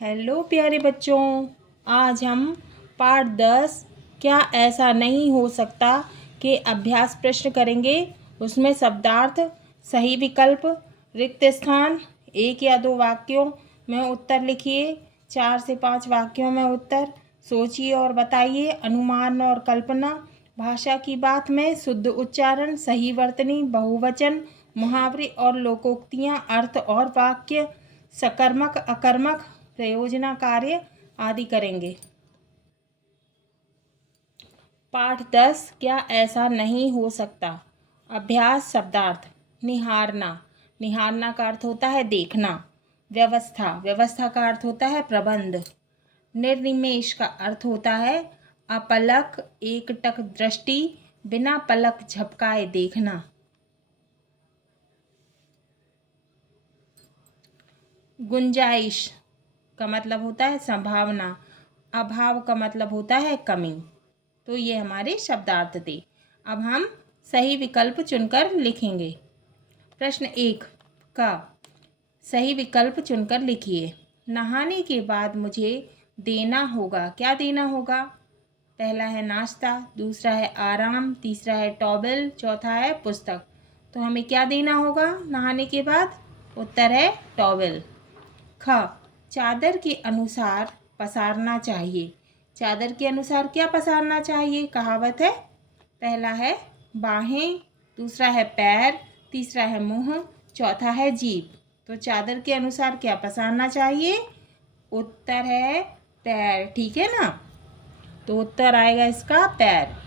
Hello प्यारे बच्चों। आज हम पाठ 10 क्या ऐसा नहीं हो सकता के अभ्यास प्रश्न करेंगे। उसमें शब्दार्थ, सही विकल्प, रिक्त स्थान, एक या दो वाक्यों में उत्तर लिखिए। 4 से 5 वाक्यों में उत्तर सोचिए और बताइए। अनुमान और कल्पना, भाषा की बात में शुद्ध उच्चारण, सही वर्तनी, बहुवचन, मुहावरे और लोकोक्तियाँ, अर्थ और वाक्य, सकर्मक अकर्मक, प्रयोजना कार्य आदि करेंगे। पाठ 10 क्या ऐसा नहीं हो सकता। अभ्यास शब्दार्थ। निहारना, निहारना का अर्थ होता है देखना। व्यवस्था, व्यवस्था का अर्थ होता है प्रबंध। निर्निमेष का अर्थ होता है अपलक एकटक दृष्टि, बिना पलक झपकाए देखना। गुंजाइश का मतलब होता है संभावना। अभाव का मतलब होता है कमी। तो ये हमारे शब्दार्थ थे। अब हम सही विकल्प चुनकर लिखेंगे। प्रश्न 1 का सही विकल्प चुनकर लिखिए। नहाने के बाद मुझे देना होगा। क्या देना होगा? पहला है नाश्ता, दूसरा है आराम, तीसरा है टॉवेल, चौथा है पुस्तक। तो हमें क्या देना होगा नहाने के बाद? उत्तर है टॉवेल। ख चादर के अनुसार पसारना चाहिए। चादर के अनुसार क्या पसारना चाहिए? कहावत है। पहला है बाहें, दूसरा है पैर, तीसरा है मुंह, चौथा है जीभ। तो चादर के अनुसार क्या पसारना चाहिए? उत्तर है पैर। ठीक है ना? तो उत्तर आएगा इसका पैर।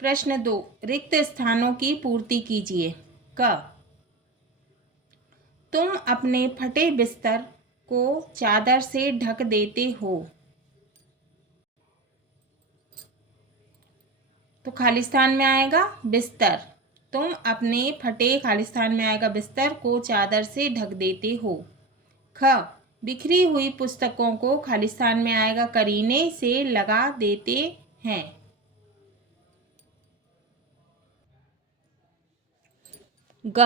प्रश्न 2 रिक्त स्थानों की पूर्ति कीजिए। क तुम अपने फटे बिस्तर को चादर से ढक देते हो। तो खालिस्तान में आएगा बिस्तर। तुम अपने फटे खालिस्तान में आएगा बिस्तर को चादर से ढक देते हो। ख बिखरी हुई पुस्तकों को खालिस्तान में आएगा करीने से लगा देते हैं। ग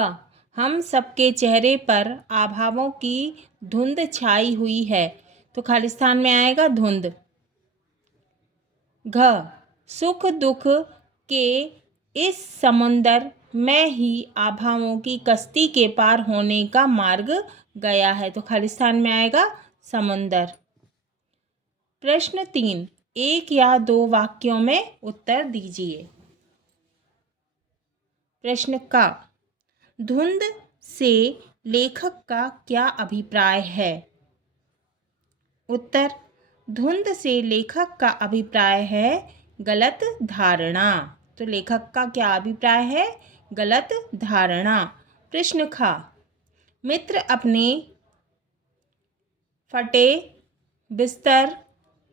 हम सबके चेहरे पर आभावों की धुंध छाई हुई है। तो खालिस्तान में आएगा धुंध। घ सुख दुख के इस समुंदर में ही आभाओं की कश्ती के पार होने का मार्ग गया है। तो खालिस्तान में आएगा समुंदर। प्रश्न 3 एक या दो वाक्यों में उत्तर दीजिए। प्रश्न का धुंध से लेखक का क्या अभिप्राय है? उत्तर धुंध से लेखक का अभिप्राय है गलत धारणा। तो लेखक का क्या अभिप्राय है? गलत धारणा। प्रश्न खा मित्र अपने फटे बिस्तर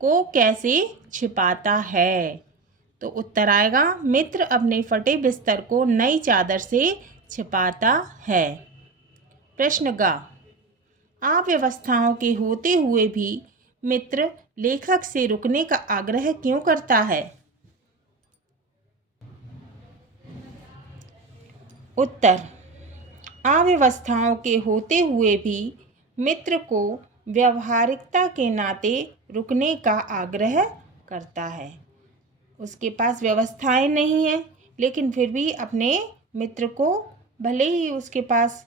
को कैसे छिपाता है? तो उत्तर आएगा मित्र अपने फटे बिस्तर को नई चादर से छिपाता है। प्रश्न गा अव्यवस्थाओं के होते हुए भी मित्र लेखक से रुकने का आग्रह क्यों करता है? उत्तर अव्यवस्थाओं के होते हुए भी मित्र को व्यवहारिकता के नाते रुकने का आग्रह करता है। उसके पास व्यवस्थाएं नहीं है, लेकिन फिर भी अपने मित्र को, भले ही उसके पास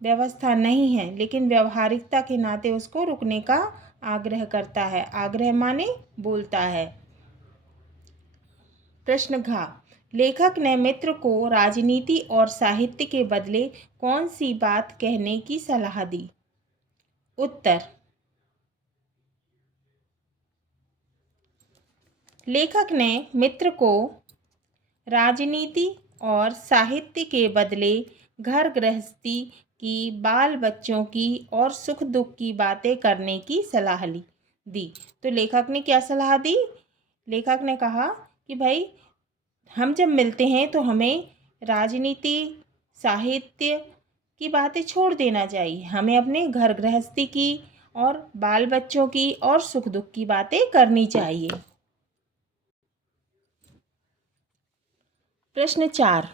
व्यवस्था नहीं है, लेकिन व्यवहारिकता के नाते उसको रुकने का आग्रह करता है। आग्रह माने बोलता है। प्रश्न घ लेखक ने मित्र को राजनीति और साहित्य के बदले कौन सी बात कहने की सलाह दी? उत्तर लेखक ने मित्र को राजनीति और साहित्य के बदले घर गृहस्थी की, बाल बच्चों की और सुख दुख की बातें करने की सलाह दी। तो लेखक ने क्या सलाह दी? लेखक ने कहा कि भाई हम जब मिलते हैं तो हमें राजनीति, साहित्य की बातें छोड़ देना चाहिए। हमें अपने घर गृहस्थी की और बाल बच्चों की और सुख दुख की बातें करनी चाहिए। प्रश्न 4,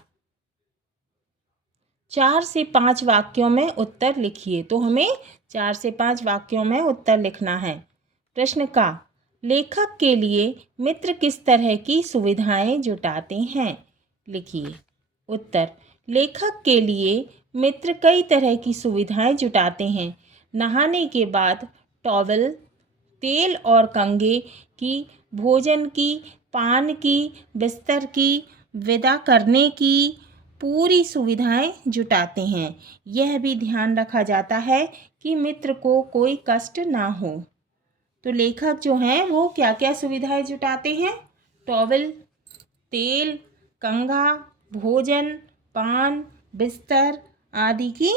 4 से 5 वाक्यों में उत्तर लिखिए। तो हमें 4 से 5 वाक्यों में उत्तर लिखना है। प्रश्न का, लेखक के लिए मित्र किस तरह की सुविधाएं जुटाते हैं? लिखिए। उत्तर, लेखक के लिए मित्र कई तरह की सुविधाएं जुटाते हैं। नहाने के बाद टॉवल, तेल और कंघे की, भोजन की, पान की, बिस्तर की, विदा करने की पूरी सुविधाएं जुटाते हैं। यह भी ध्यान रखा जाता है कि मित्र को कोई कष्ट ना हो। तो लेखक जो हैं वो क्या क्या सुविधाएं जुटाते हैं? टॉवल, तेल, कंघा, भोजन, पान, बिस्तर आदि की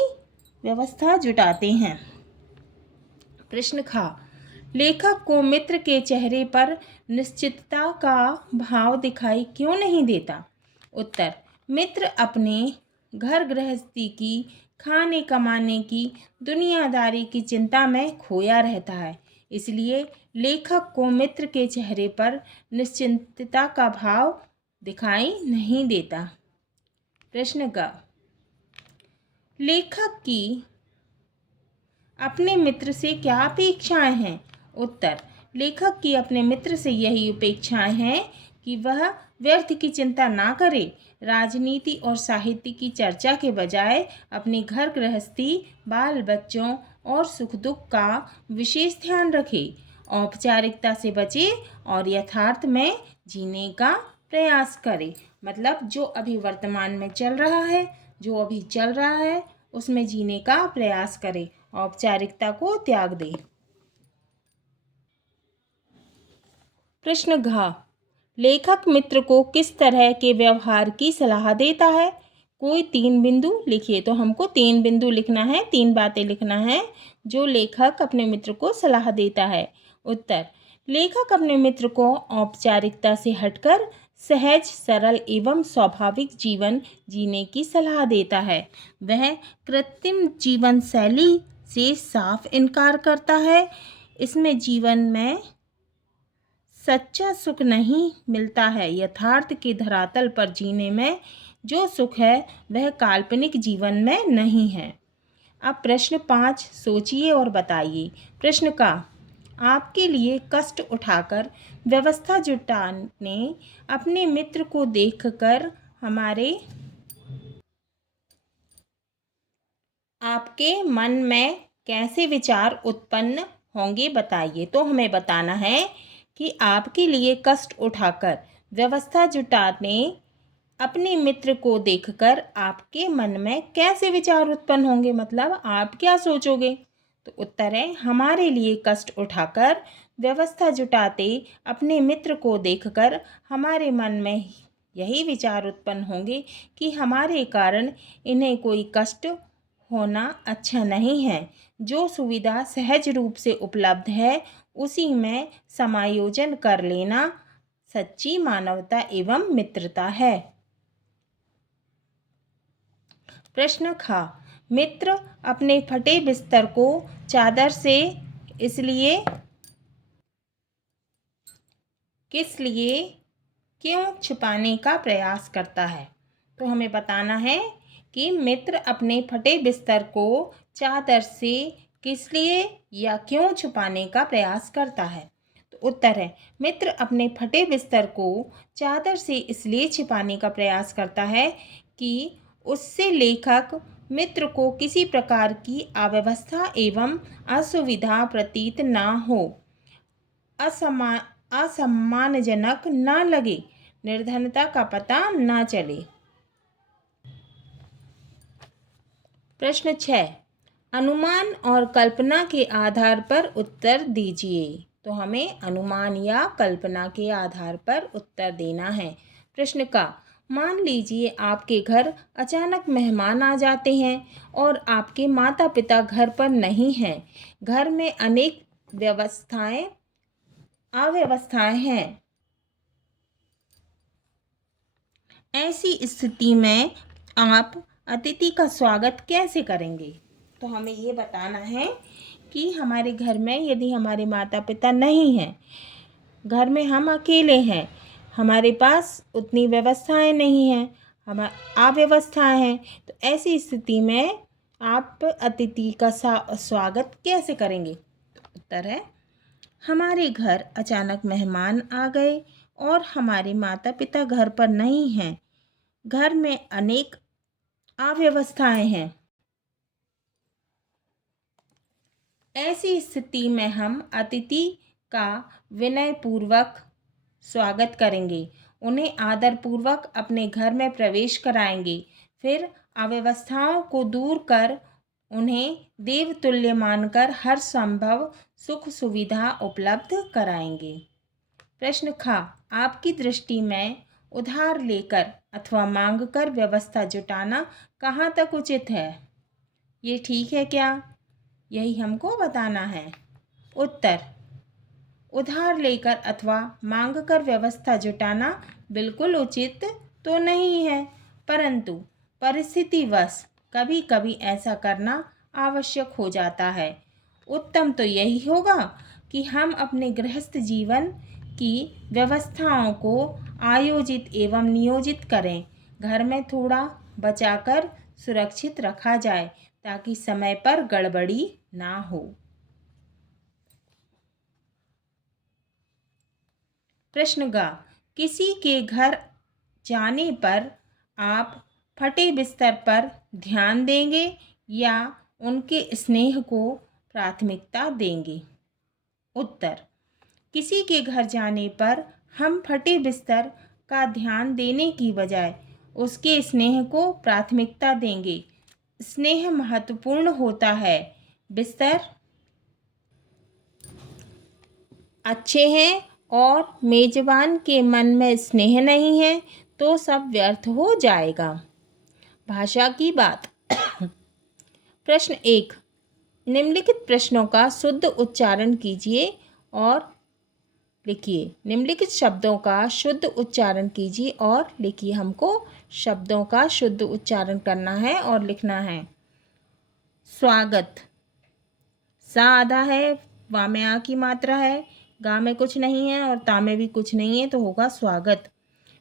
व्यवस्था जुटाते हैं। प्रश्न खा, लेखक को मित्र के चेहरे पर निश्चितता का भाव दिखाई क्यों नहीं देता? उत्तर, मित्र अपने घर गृहस्थी की, खाने कमाने की, दुनियादारी की चिंता में खोया रहता है। इसलिए लेखक को मित्र के चेहरे पर निश्चिंतता का भाव दिखाई नहीं देता। प्रश्न का, लेखक की अपने मित्र से क्या अपेक्षाएं हैं? उत्तर, लेखक की अपने मित्र से यही अपेक्षाएं हैं कि वह व्यर्थ की चिंता ना करे, राजनीति और साहित्य की चर्चा के बजाय अपने घर गृहस्थी, बाल बच्चों और सुख दुख का विशेष ध्यान रखे, औपचारिकता से बचे और यथार्थ में जीने का प्रयास करे। मतलब जो अभी वर्तमान में चल रहा है, जो अभी चल रहा है उसमें जीने का प्रयास करे, औपचारिकता को त्याग दे। प्रश्न घ, लेखक मित्र को किस तरह के व्यवहार की सलाह देता है? कोई 3 बिंदु लिखिए। तो हमको 3 बिंदु लिखना है, 3 बातें लिखना है जो लेखक अपने मित्र को सलाह देता है। उत्तर, लेखक अपने मित्र को औपचारिकता से हटकर सहज, सरल एवं स्वाभाविक जीवन जीने की सलाह देता है। वह कृत्रिम जीवन शैली से साफ इनकार करता है। इसमें जीवन में सच्चा सुख नहीं मिलता है। यथार्थ के धरातल पर जीने में जो सुख है वह काल्पनिक जीवन में नहीं है। अब प्रश्न 5 सोचिए और बताइए। प्रश्न का, आपके लिए कष्ट उठाकर व्यवस्था जुटाने अपने मित्र को देखकर आपके मन में कैसे विचार उत्पन्न होंगे बताइए। तो हमें बताना है कि आपके लिए कष्ट उठाकर व्यवस्था जुटाने अपने मित्र को देखकर आपके मन में कैसे विचार उत्पन्न होंगे, मतलब आप क्या सोचोगे? तो उत्तर है, हमारे लिए कष्ट उठाकर व्यवस्था जुटाते अपने मित्र को देखकर हमारे मन में यही विचार उत्पन्न होंगे कि हमारे कारण इन्हें कोई कष्ट होना अच्छा नहीं है। जो सुविधा सहज रूप से उपलब्ध है उसी में समायोजन कर लेना सच्ची मानवता एवं मित्रता है। प्रश्न खा, मित्र अपने फटे बिस्तर को चादर से किस लिए क्यों छुपाने का प्रयास करता है? तो हमें बताना है कि मित्र अपने फटे बिस्तर को चादर से किस लिए या क्यों छुपाने का प्रयास करता है। तो उत्तर है, मित्र अपने फटे बिस्तर को चादर से इसलिए छिपाने का प्रयास करता है कि उससे लेखक मित्र को किसी प्रकार की अव्यवस्था एवं असुविधा प्रतीत ना हो, असम्मानजनक ना लगे, निर्धनता का पता ना चले। प्रश्न 6, अनुमान और कल्पना के आधार पर उत्तर दीजिए। तो हमें अनुमान या कल्पना के आधार पर उत्तर देना है। प्रश्न का, मान लीजिए आपके घर अचानक मेहमान आ जाते हैं और आपके माता पिता घर पर नहीं हैं। घर में अनेक अव्यवस्थाएं हैं। ऐसी स्थिति में आप अतिथि का स्वागत कैसे करेंगे? तो हमें ये बताना है कि हमारे घर में यदि हमारे माता पिता नहीं हैं, घर में हम अकेले हैं, हमारे पास उतनी व्यवस्थाएं नहीं हैं, हम अव्यवस्थाएं हैं। तो ऐसी स्थिति में आप अतिथि का स्वागत कैसे करेंगे? तो उत्तर है, हमारे घर अचानक मेहमान आ गए और हमारे माता पिता घर पर नहीं हैं। घर में अनेक अव्यवस्थाएं हैं। ऐसी स्थिति में हम अतिथि का विनयपूर्वक स्वागत करेंगे, उन्हें आदरपूर्वक अपने घर में प्रवेश कराएंगे, फिर अव्यवस्थाओं को दूर कर उन्हें देवतुल्य मानकर हर संभव सुख सुविधा उपलब्ध कराएंगे। प्रश्न ख, आपकी दृष्टि में उधार लेकर अथवा मांगकर व्यवस्था जुटाना कहाँ तक उचित है? ये ठीक है क्या? यही हमको बताना है। उत्तर, उधार लेकर अथवा मांगकर व्यवस्था जुटाना बिल्कुल उचित तो नहीं है, परंतु परिस्थितिवश कभी कभी ऐसा करना आवश्यक हो जाता है। उत्तम तो यही होगा कि हम अपने गृहस्थ जीवन की व्यवस्थाओं को आयोजित एवं नियोजित करें। घर में थोड़ा बचाकर सुरक्षित रखा जाए ताकि समय पर गड़बड़ी ना हो। प्रश्न ग, किसी के घर जाने पर आप फटे बिस्तर पर ध्यान देंगे या उनके स्नेह को प्राथमिकता देंगे? उत्तर, किसी के घर जाने पर हम फटे बिस्तर का ध्यान देने की बजाय उसके स्नेह को प्राथमिकता देंगे। स्नेह महत्वपूर्ण होता है। बिस्तर अच्छे हैं और मेजबान के मन में स्नेह नहीं है तो सब व्यर्थ हो जाएगा। भाषा की बात। प्रश्न 1, निम्नलिखित प्रश्नों का शुद्ध उच्चारण कीजिए और लिखिए। निम्नलिखित शब्दों का शुद्ध उच्चारण कीजिए और लिखिए। हमको शब्दों का शुद्ध उच्चारण करना है और लिखना है। स्वागत, सा आधा है, वा में आ की मात्रा है, गा में कुछ नहीं है और ता में भी कुछ नहीं है तो होगा स्वागत।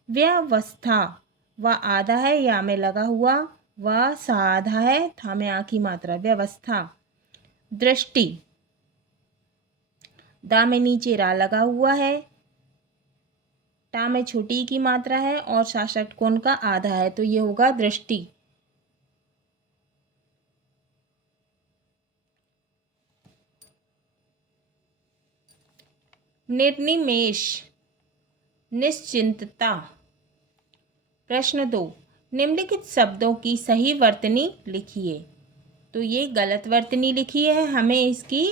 व्यवस्था, व आधा है, या में लगा हुआ, व सा आधा है, था में आ की मात्रा, व्यवस्था। दृष्टि, दा में नीचे रा लगा हुआ है, टा में छोटी की मात्रा है और सा षटकोण का आधा है तो ये होगा दृष्टि। निर्निमेष, निश्चिंतता। प्रश्न 2, निम्नलिखित शब्दों की सही वर्तनी लिखिए। तो ये गलत वर्तनी लिखी है, हमें इसकी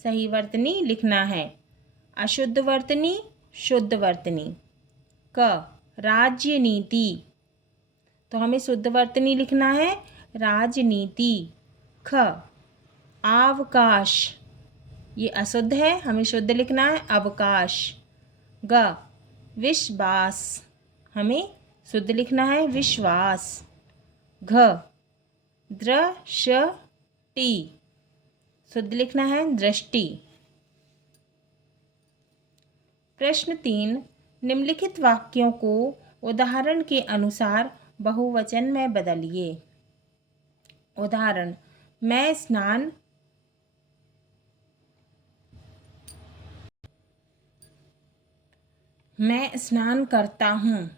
सही वर्तनी लिखना है। अशुद्ध वर्तनी, शुद्ध वर्तनी। क, राजनीति, तो हमें शुद्ध वर्तनी लिखना है राजनीति। ख, अवकाश, ये अशुद्ध है, हमें शुद्ध लिखना है अवकाश। ग, विश्वास, हमें शुद्ध लिखना है विश्वास। घ, दृष्टि, शुद्ध लिखना है दृष्टि। प्रश्न 3, निम्नलिखित वाक्यों को उदाहरण के अनुसार बहुवचन में बदलिए। उदाहरण, मैं स्नान करता हूँ।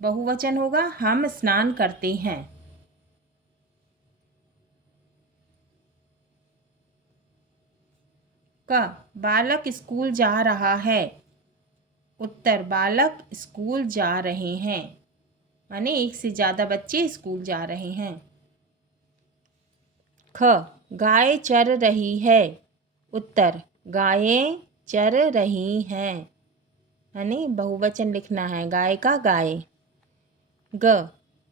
बहुवचन होगा हम स्नान करते हैं। क, बालक स्कूल जा रहा है। उत्तर, बालक स्कूल जा रहे हैं, माने एक से ज़्यादा बच्चे स्कूल जा रहे हैं। ख, गाय चर रही है। उत्तर, गायें चर रही हैं, यानी बहुवचन लिखना है गाय का गाय। ग,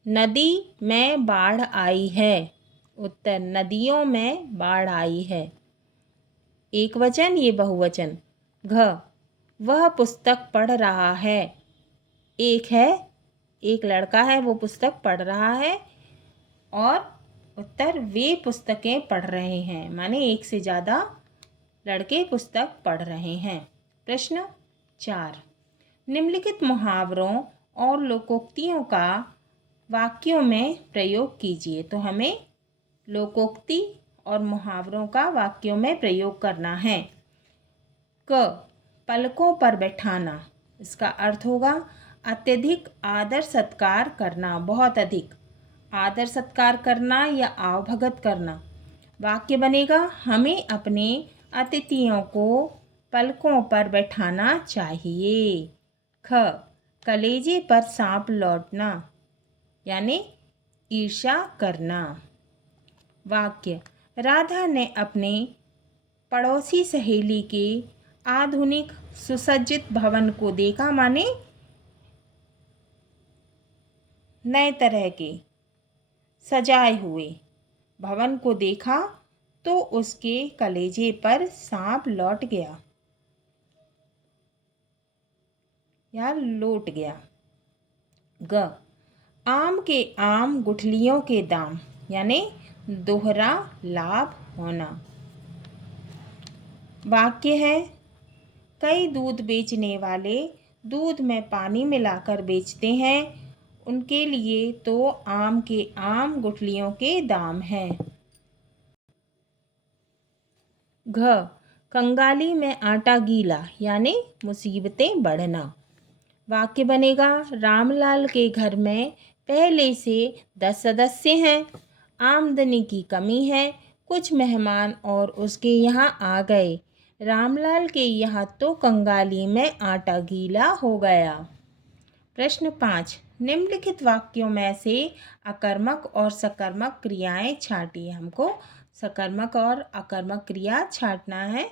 नदी में बाढ़ आई है। उत्तर, नदियों में बाढ़ आई है। एक वचन, ये बहुवचन। घ, वह पुस्तक पढ़ रहा है। एक है, एक लड़का है वो पुस्तक पढ़ रहा है। और उत्तर, वे पुस्तकें पढ़ रहे हैं, माने एक से ज़्यादा लड़के पुस्तक पढ़ रहे हैं। प्रश्न 4, निम्नलिखित मुहावरों और लोकोक्तियों का वाक्यों में प्रयोग कीजिए। तो हमें लोकोक्ति और मुहावरों का वाक्यों में प्रयोग करना है। क, पलकों पर बैठाना। इसका अर्थ होगा अत्यधिक आदर सत्कार करना, बहुत अधिक आदर सत्कार करना या आवभगत करना। वाक्य बनेगा हमें अपने अतिथियों को पलकों पर बैठाना चाहिए। ख, कलेजे पर सांप लौटना यानी ईर्ष्या करना। वाक्य राधा ने अपने पड़ोसी सहेली के आधुनिक सुसज्जित भवन को देखा, माने नए तरह के सजाए हुए भवन को देखा तो उसके कलेजे पर सांप लौट गया या लौट गया। ग, आम के आम गुठलियों के दाम यानी दोहरा लाभ होना। वाक्य है कई दूध बेचने वाले दूध में पानी मिलाकर बेचते हैं, उनके लिए तो आम के आम गुठलियों के दाम हैं। घ, कंगाली में आटा गीला यानी मुसीबतें बढ़ना। वाक्य बनेगा रामलाल के घर में पहले से 10 सदस्य हैं, आमदनी की कमी है, कुछ मेहमान और उसके यहाँ आ गए, रामलाल के यहाँ तो कंगाली में आटा गीला हो गया। प्रश्न 5, निम्नलिखित वाक्यों में से अकर्मक और सकर्मक क्रियाएं छांटिए। हमको सकर्मक और अकर्मक क्रिया छांटना है।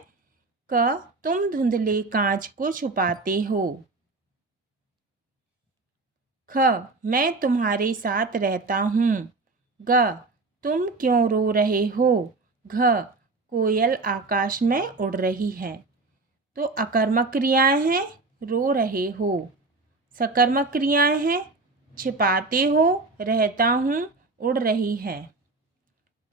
क, तुम धुंधले कांच को छुपाते हो। ख, मैं तुम्हारे साथ रहता हूँ। ग, तुम क्यों रो रहे हो। घ, कोयल आकाश में उड़ रही है। तो अकर्मक क्रियाएं हैं रो रहे हो, सकर्मक क्रियाएं हैं छिपाते हो, रहता हूँ, उड़ रही है।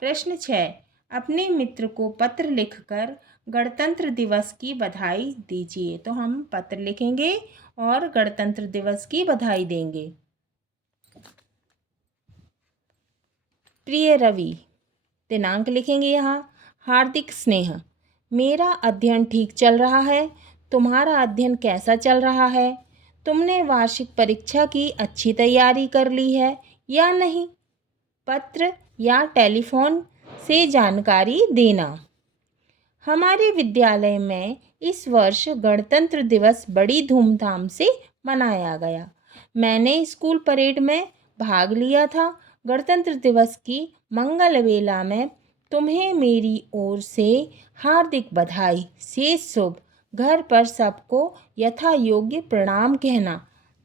प्रश्न 6, अपने मित्र को पत्र लिखकर गणतंत्र दिवस की बधाई दीजिए। तो हम पत्र लिखेंगे और गणतंत्र दिवस की बधाई देंगे। प्रिय रवि, दिनांक लिखेंगे यहाँ। हार्दिक स्नेह, मेरा अध्ययन ठीक चल रहा है, तुम्हारा अध्ययन कैसा चल रहा है। तुमने वार्षिक परीक्षा की अच्छी तैयारी कर ली है या नहीं। पत्र या टेलीफोन से जानकारी देना। हमारे विद्यालय में इस वर्ष गणतंत्र दिवस बड़ी धूमधाम से मनाया गया। मैंने स्कूल परेड में भाग लिया था। गणतंत्र दिवस की मंगल वेला में तुम्हें मेरी ओर से हार्दिक बधाई। शेष शुभ। घर पर सबको यथा योग्य प्रणाम कहना।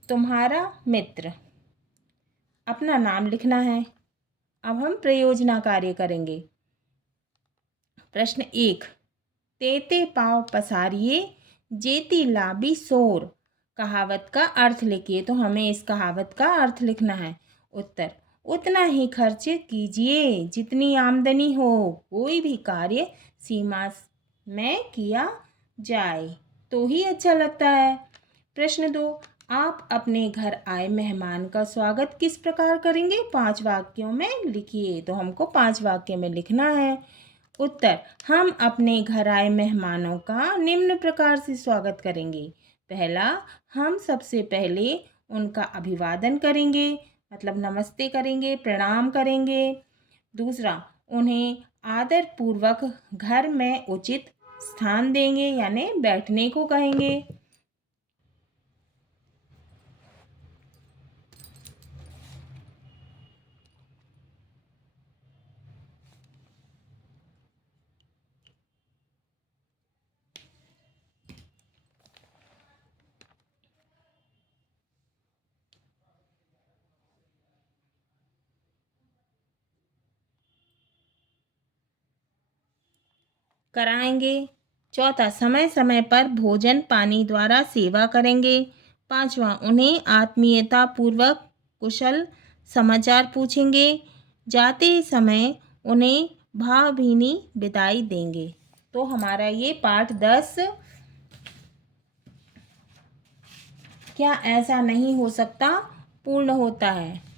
तुम्हारा मित्र। अपना नाम लिखना है। अब हम प्रयोजना कार्य करेंगे। प्रश्न 1, तेते पाँव पसारिए जेती लाबी शोर। कहावत का अर्थ लिखिए। तो हमें इस कहावत का अर्थ लिखना है। उत्तर, उतना ही खर्च कीजिए जितनी आमदनी हो, कोई भी कार्य सीमा में किया जाए तो ही अच्छा लगता है। प्रश्न 2, आप अपने घर आए मेहमान का स्वागत किस प्रकार करेंगे। 5 वाक्यों में लिखिए। तो हमको 5 वाक्य में लिखना है। उत्तर, हम अपने घर आए मेहमानों का निम्न प्रकार से स्वागत करेंगे। पहला, हम सबसे पहले उनका अभिवादन करेंगे, मतलब नमस्ते करेंगे, प्रणाम करेंगे। दूसरा, उन्हें आदरपूर्वक घर में उचित स्थान देंगे, यानी बैठने को कहेंगे। कराएंगे। चौथा, समय समय पर भोजन पानी द्वारा सेवा करेंगे। 5वां, उन्हें आत्मीयता पूर्वक कुशल समाचार पूछेंगे। जाते समय उन्हें भावभीनी विदाई देंगे। तो हमारा ये पाठ 10 क्या ऐसा नहीं हो सकता, पूर्ण होता है।